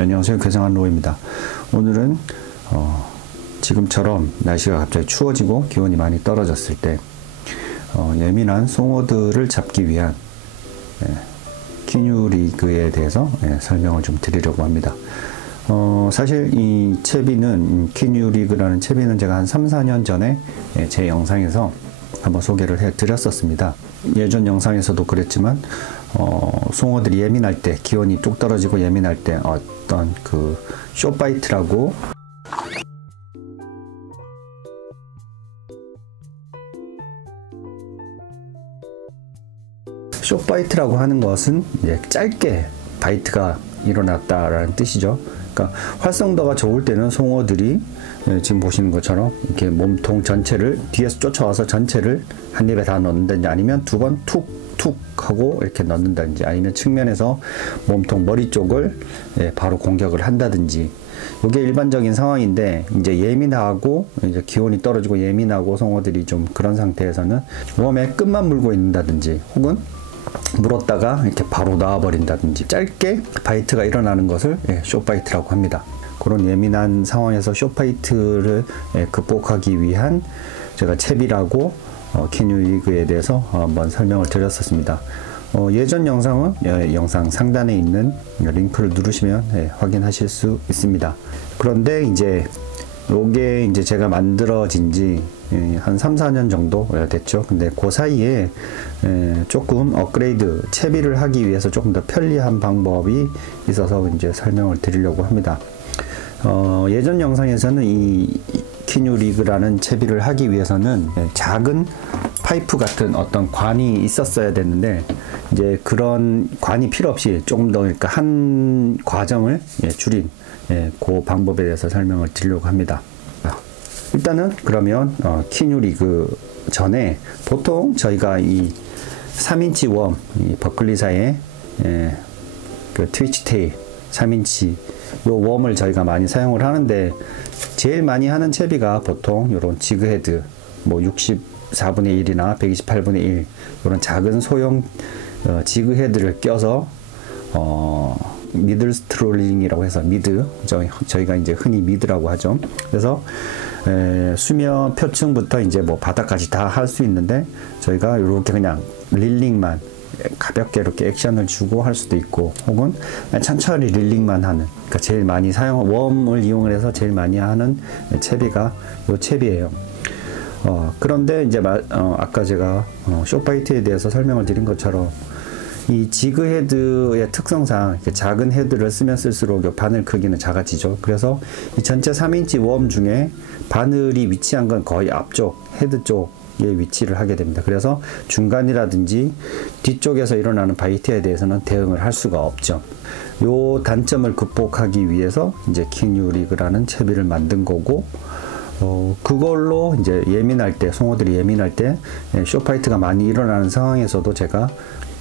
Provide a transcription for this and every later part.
안녕하세요. 괴상한 로우입니다. 오늘은 지금처럼 날씨가 갑자기 추워지고 기온이 많이 떨어졌을 때 예민한 송어들을 잡기 위한 키뉴리그에 대해서 설명을 좀 드리려고 합니다. 사실 이 채비는 키뉴리그라는 채비는 제가 한 3-4년 전에 제 영상에서 한번 소개를 해 드렸었습니다. 예전 영상에서도 그랬지만 송어들이 예민할 때, 기온이 뚝 떨어지고 예민할 때 어떤 그 숏바이트라고 숏바이트라고 하는 것은 짧게 바이트가 일어났다라는 뜻이죠. 그러니까 활성도가 좋을 때는 송어들이 지금 보시는 것처럼 이렇게 몸통 전체를 뒤에서 쫓아와서 전체를 한 입에 다 넣는다든지, 아니면 두 번 툭툭 하고 이렇게 넣는다든지, 아니면 측면에서 몸통 머리 쪽을 바로 공격을 한다든지, 이게 일반적인 상황인데, 이제 예민하고 이제 기온이 떨어지고 예민하고 송어들이 좀 그런 상태에서는 웜에 끝만 물고 있는다든지, 혹은 물었다가 이렇게 바로 나와버린다든지, 짧게 바이트가 일어나는 것을 숏바이트라고 합니다. 그런 예민한 상황에서 숏바이트를 극복하기 위한 제가 채비라고 키뉴리그에 대해서 한번 설명을 드렸었습니다. 예전 영상은 영상 상단에 있는 링크를 누르시면 확인하실 수 있습니다. 그런데 이제 요게 이제 제가 만들어진 지 한 3-4년 정도 됐죠. 근데 그 사이에 조금 업그레이드, 채비를 하기 위해서 조금 더 편리한 방법이 있어서 이제 설명을 드리려고 합니다. 예전 영상에서는 이 키뉴리그라는 채비를 하기 위해서는 작은 파이프 같은 어떤 관이 있었어야 됐는데, 이제 그런 관이 필요 없이 조금 더, 그러니까 한 과정을 줄인 그 방법에 대해서 설명을 드리려고 합니다. 일단은 그러면 키뉴리그 전에 보통 저희가 이 3인치 웜, 이 버클리사의 그 트위치 테일 3인치 요 웜을 저희가 많이 사용을 하는데, 제일 많이 하는 채비가 보통 요런 지그헤드 뭐 64분의 1이나 128분의 1 요런 작은 소형 지그헤드를 껴서 미들 스트롤링이라고 해서, 미드, 저희가 이제 흔히 미드라고 하죠. 그래서 수면 표층부터 이제 뭐 바닥까지 다 할 수 있는데, 저희가 이렇게 그냥 릴링만 가볍게 이렇게 액션을 주고 할 수도 있고, 혹은 천천히 릴링만 하는, 그러니까 제일 많이 웜을 이용을 해서 제일 많이 하는 채비가 이 채비예요. 그런데 이제 아까 제가 숏바이트에 대해서 설명을 드린 것처럼, 이 지그헤드의 특성상 이렇게 작은 헤드를 쓰면 쓸수록 바늘 크기는 작아지죠. 그래서 이 전체 3인치 웜 중에 바늘이 위치한 건 거의 앞쪽 헤드 쪽에 위치를 하게 됩니다. 그래서 중간이라든지 뒤쪽에서 일어나는 바이트에 대해서는 대응을 할 수가 없죠. 요 단점을 극복하기 위해서 이제 키뉴리그라는 채비를 만든 거고, 그걸로 이제 예민할 때, 송어들이 예민할 때 숏바이트가 많이 일어나는 상황에서도 제가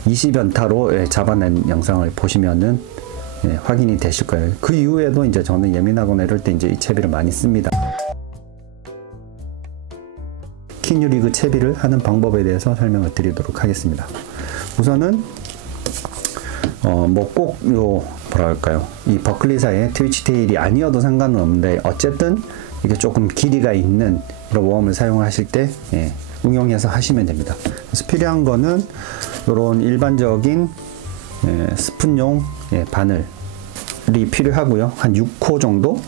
20연타로 잡아낸 영상을 보시면은 확인이 되실 거예요. 그 이후에도 이제 저는 예민하거나 이럴 때 이제 이 채비를 많이 씁니다. 키뉴리그 채비를 하는 방법에 대해서 설명을 드리도록 하겠습니다. 우선은 뭐 꼭 뭐랄까요, 이 버클리사의 트위치 테일이 아니어도 상관은 없는데, 어쨌든 이게 조금 길이가 있는 이런 웜을 사용하실 때 응용해서 하시면 됩니다. 그래서 필요한 거는 이런 일반적인 스푼용 바늘이 필요하고요. 한 6호 정도,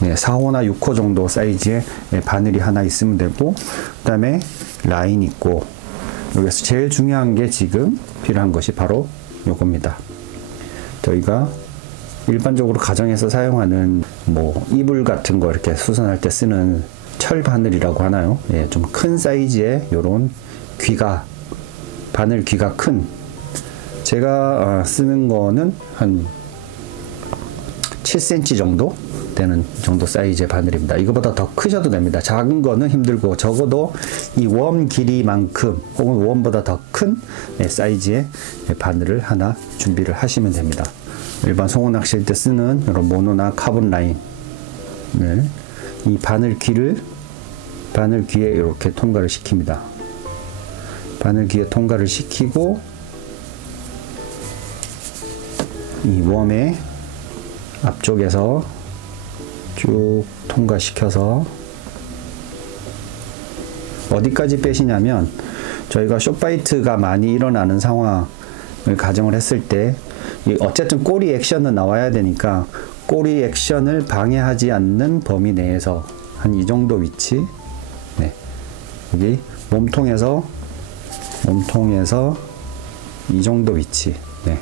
4호나 6호 정도 사이즈의 바늘이 하나 있으면 되고, 그 다음에 라인 있고, 여기서 제일 중요한 게 지금 필요한 것이 바로 요겁니다. 저희가 일반적으로 가정에서 사용하는 뭐 이불 같은 거 이렇게 수선할 때 쓰는 철 바늘이라고 하나요? 좀 큰 사이즈의 요런 귀가, 바늘 귀가 큰, 제가 쓰는 거는 한 7cm 정도 되는 정도 사이즈의 바늘입니다. 이거보다 더 크셔도 됩니다. 작은 거는 힘들고, 적어도 이 웜 길이만큼 혹은 웜보다 더 큰 사이즈의 바늘을 하나 준비를 하시면 됩니다. 일반 송어 낚시할 때 쓰는 이런 모노나 카본 라인, 이 바늘 귀에 이렇게 통과를 시킵니다. 바늘 귀에 통과를 시키고, 이 웜에 앞쪽에서 쭉 통과시켜서 어디까지 빼시냐면 저희가 숏바이트가 많이 일어나는 상황을 가정을 했을 때 어쨌든 꼬리 액션은 나와야 되니까 꼬리 액션을 방해하지 않는 범위 내에서 한 이 정도 위치, 네. 여기 몸통에서 이 정도 위치, 네.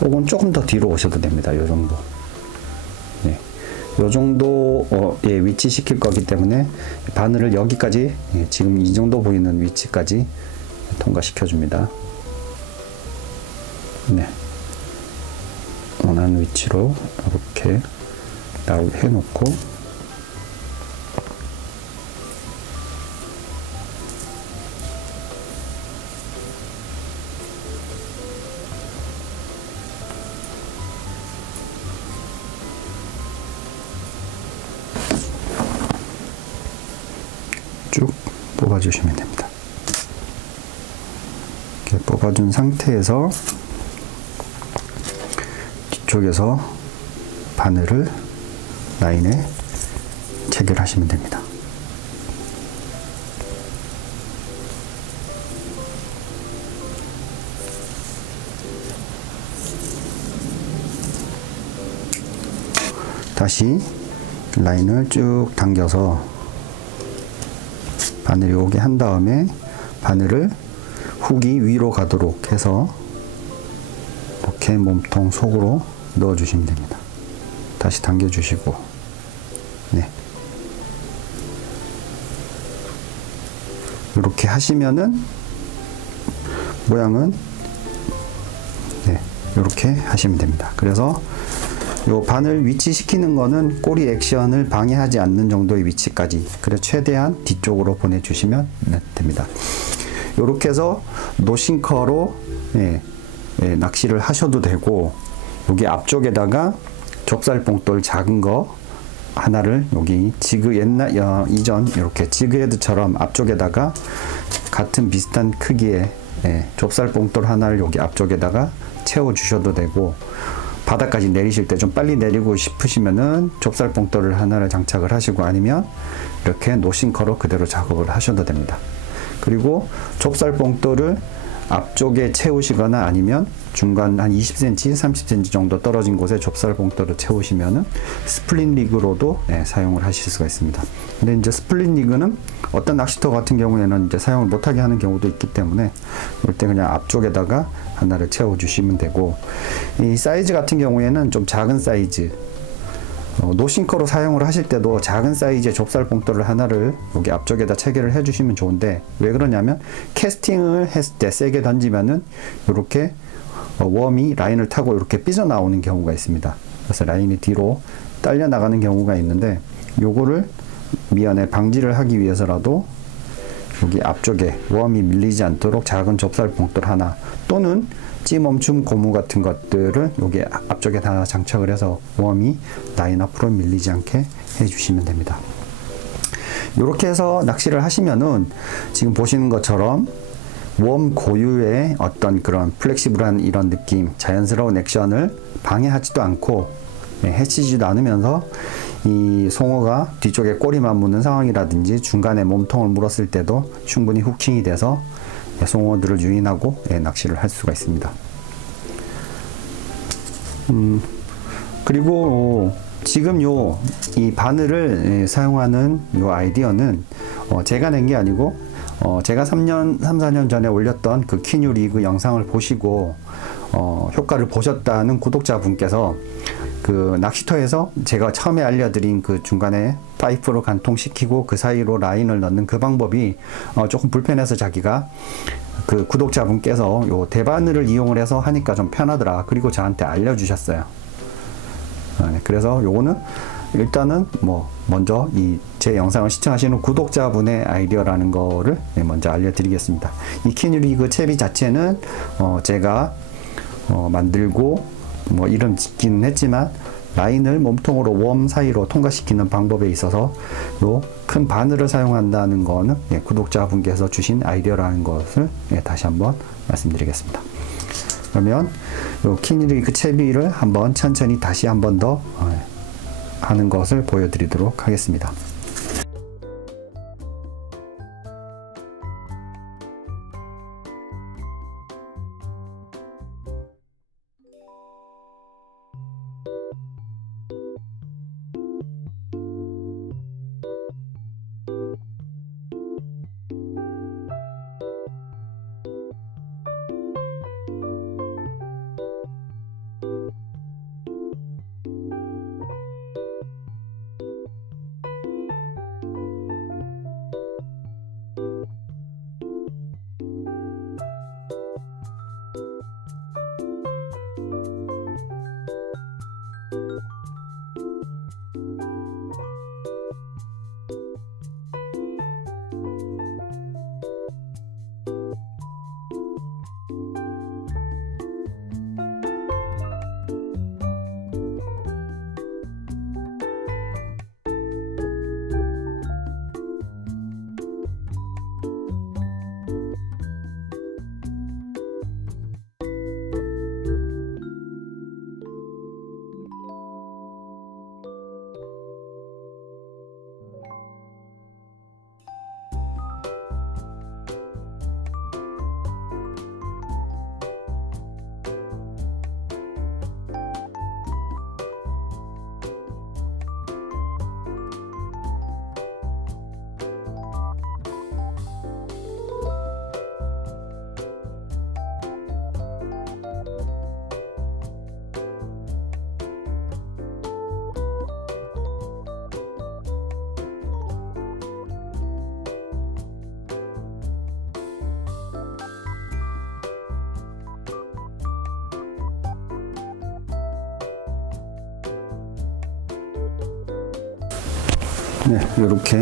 혹은 조금 더 뒤로 오셔도 됩니다. 요 정도. 네. 요 정도 위치 시킬 거기 때문에 바늘을 여기까지, 지금 이 정도 보이는 위치까지 통과시켜 줍니다. 네. 원하는 위치로 이렇게 나오게 해놓고 쭉 뽑아주시면 됩니다. 이렇게 뽑아준 상태에서 뒤쪽에서 바늘을 라인에 체결하시면 됩니다. 다시 라인을 쭉 당겨서 바늘이 오게 한 다음에 바늘을 훅이 위로 가도록 해서 이렇게 몸통 속으로 넣어 주시면 됩니다. 다시 당겨 주시고, 네. 이렇게 하시면은 모양은, 네, 이렇게 하시면 됩니다. 그래서 요 바늘 위치시키는 거는 꼬리 액션을 방해하지 않는 정도의 위치까지, 그래서 최대한 뒤쪽으로 보내주시면 됩니다. 요렇게 해서 노싱커로 낚시를 하셔도 되고, 여기 앞쪽에다가 좁쌀봉돌 작은 거 하나를 여기 지그 이전 이렇게 지그헤드처럼 앞쪽에다가 같은 비슷한 크기의 좁쌀봉돌 하나를 여기 앞쪽에다가 채워 주셔도 되고, 바닥까지 내리실 때 좀 빨리 내리고 싶으시면은 좁쌀봉돌을 하나를 장착을 하시고, 아니면 이렇게 노싱커로 그대로 작업을 하셔도 됩니다. 그리고 좁쌀봉돌을 앞쪽에 채우시거나 아니면 중간 한 20cm, 30cm 정도 떨어진 곳에 좁쌀봉돌을 채우시면은 스플릿 리그로도 사용을 하실 수가 있습니다. 근데 이제 스플릿 리그는 어떤 낚시터 같은 경우에는 이제 사용을 못하게 하는 경우도 있기 때문에 이럴 때 그냥 앞쪽에다가 하나를 채워 주시면 되고, 이 사이즈 같은 경우에는 좀 작은 사이즈, 노싱커로 사용을 하실 때도 작은 사이즈의 좁쌀봉돌을 하나를 여기 앞쪽에다 체결을 해주시면 좋은데, 왜 그러냐면 캐스팅을 했을 때 세게 던지면은 이렇게 웜이 라인을 타고 이렇게 삐져나오는 경우가 있습니다. 그래서 라인이 뒤로 딸려 나가는 경우가 있는데, 요거를 미연에 방지를 하기 위해서라도 여기 앞쪽에 웜이 밀리지 않도록 작은 좁쌀봉돌 하나, 또는 찌멈춤 고무 같은 것들을 여기 앞쪽에 다 장착을 해서 웜이 라인 앞으로 밀리지 않게 해주시면 됩니다. 이렇게 해서 낚시를 하시면은 지금 보시는 것처럼 웜 고유의 어떤 그런 플렉시블한 이런 느낌, 자연스러운 액션을 방해하지도 않고 해치지도 않으면서 이 송어가 뒤쪽에 꼬리만 무는 상황이라든지 중간에 몸통을 물었을 때도 충분히 후킹이 돼서 송어들을 유인하고 낚시를 할 수가 있습니다. 그리고 지금 이 바늘을 사용하는 요 아이디어는 제가 낸 게 아니고 제가 3, 4년 전에 올렸던 그 키뉴 리그 영상을 보시고 효과를 보셨다는 구독자분께서 그 낚시터에서 제가 처음에 알려드린 그 중간에 파이프로 간통시키고 그 사이로 라인을 넣는 그 방법이 조금 불편해서 자기가 그 구독자분께서 요 대바늘을 이용을 해서 하니까 좀 편하더라, 그리고 저한테 알려주셨어요. 그래서 요거는 일단은 뭐 먼저 이 제 영상을 시청하시는 구독자분의 아이디어라는 거를 먼저 알려드리겠습니다. 이 키뉴 리그 채비 자체는 제가 만들고 뭐 이름 짓기는 했지만 라인을 몸통으로 웜 사이로 통과시키는 방법에 있어서 요 큰 바늘을 사용한다는 거는 구독자분께서 주신 아이디어라는 것을 다시 한번 말씀드리겠습니다. 그러면 요 키뉴리그 채비를 한번 천천히 다시 한 번 더 하는 것을 보여드리도록 하겠습니다. 네, 이렇게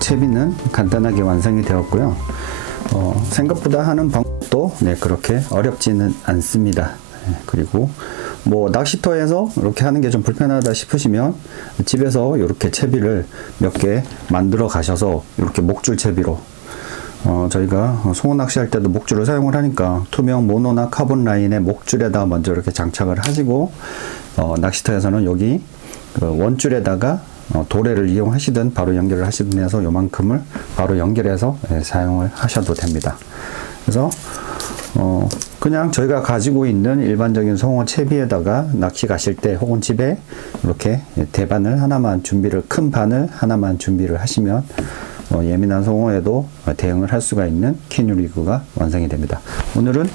채비는 간단하게 완성이 되었고요. 생각보다 하는 방법도 그렇게 어렵지는 않습니다. 그리고 뭐 낚시터에서 이렇게 하는 게 좀 불편하다 싶으시면 집에서 이렇게 채비를 몇 개 만들어 가셔서 이렇게 목줄 채비로 저희가 송어 낚시할 때도 목줄을 사용을 하니까 투명 모노나 카본 라인의 목줄에다 먼저 이렇게 장착을 하시고 낚시터에서는 여기 그 원줄에다가 도래를 이용하시든 바로 연결을 하시든 해서 요만큼을 바로 연결해서 사용을 하셔도 됩니다. 그래서 그냥 저희가 가지고 있는 일반적인 송어 채비에다가 낚시 가실 때 혹은 집에 이렇게 대바늘 하나만 준비를, 큰 바늘 하나만 준비를 하시면 예민한 송어에도 대응을 할 수가 있는 키뉴리그가 완성이 됩니다. 오늘은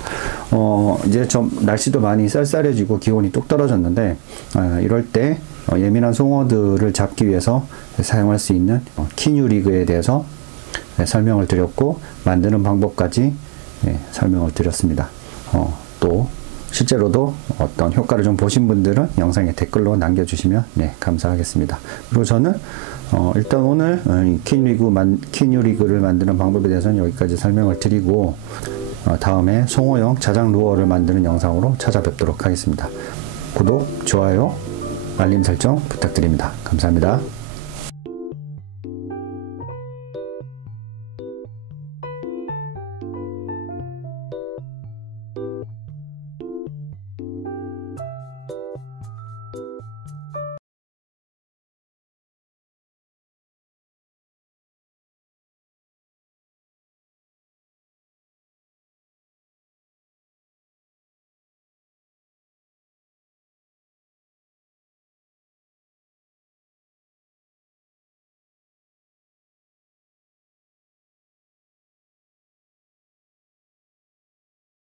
이제 좀 날씨도 많이 쌀쌀해지고 기온이 뚝 떨어졌는데 이럴 때 예민한 송어들을 잡기 위해서 사용할 수 있는 키뉴리그에 대해서 설명을 드렸고 만드는 방법까지 설명을 드렸습니다. 또 실제로도 어떤 효과를 좀 보신 분들은 영상에 댓글로 남겨주시면 감사하겠습니다. 그리고 저는 일단 오늘 키뉴리그를 만드는 방법에 대해서는 여기까지 설명을 드리고 다음에 송어용 자작 루어를 만드는 영상으로 찾아뵙도록 하겠습니다. 구독, 좋아요, 알림 설정 부탁드립니다. 감사합니다.